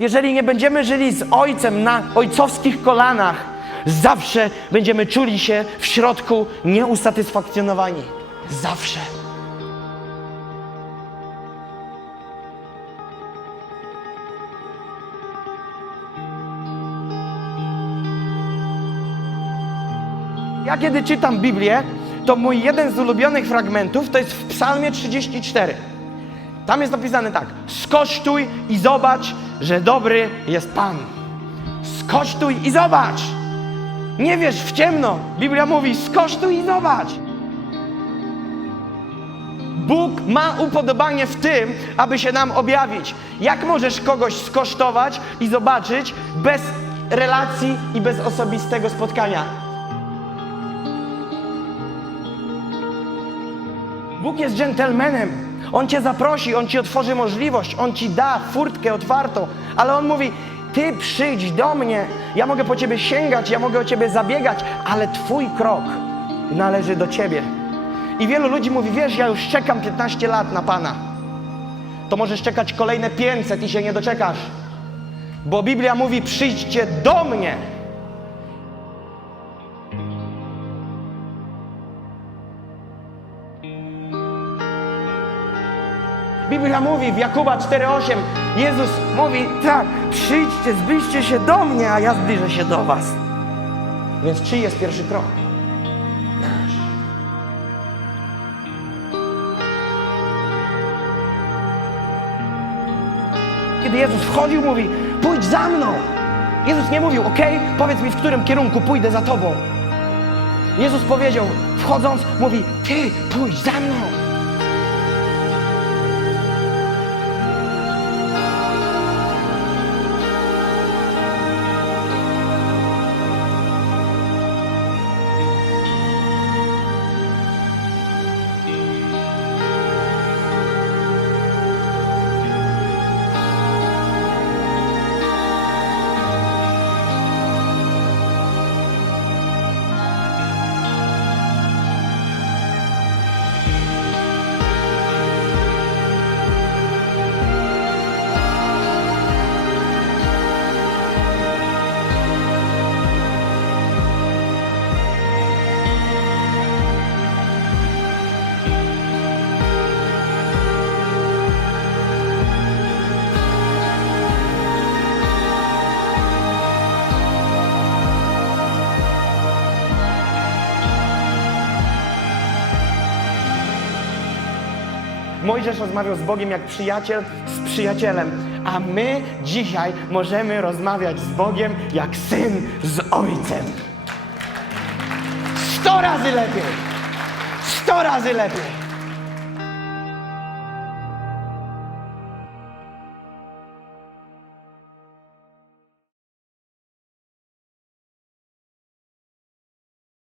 Jeżeli nie będziemy żyli z Ojcem na ojcowskich kolanach, zawsze będziemy czuli się w środku nieusatysfakcjonowani. Zawsze. Ja kiedy czytam Biblię, to mój jeden z ulubionych fragmentów to jest w Psalmie 34. Tam jest napisane tak: Skosztuj i zobacz, że dobry jest Pan. Skosztuj i zobacz. Nie wiesz w ciemno. Biblia mówi: skosztuj i zobacz. Bóg ma upodobanie w tym, aby się nam objawić. Jak możesz kogoś skosztować i zobaczyć bez relacji i bez osobistego spotkania? Bóg jest dżentelmenem. On cię zaprosi, on ci otworzy możliwość, on ci da furtkę otwartą, ale on mówi: Ty przyjdź do mnie, ja mogę po ciebie sięgać, ja mogę o ciebie zabiegać, ale twój krok należy do ciebie. I wielu ludzi mówi: Wiesz, ja już czekam 15 lat na Pana. To możesz czekać kolejne 500 i się nie doczekasz. Bo Biblia mówi: Przyjdźcie do mnie. Biblia mówi w Jakuba 4:8 Jezus mówi tak, przyjdźcie, zbliżcie się do mnie, a ja zbliżę się do was. Więc czyj jest pierwszy krok? Kiedy Jezus wchodził, mówi, pójdź za mną. Jezus nie mówił, ok, powiedz mi, w którym kierunku pójdę za tobą. Jezus powiedział, wchodząc, mówi, ty pójdź za mną. Mojżesz rozmawiał z Bogiem jak przyjaciel z przyjacielem, a my dzisiaj możemy rozmawiać z Bogiem jak syn z ojcem. Sto razy lepiej! Sto razy lepiej!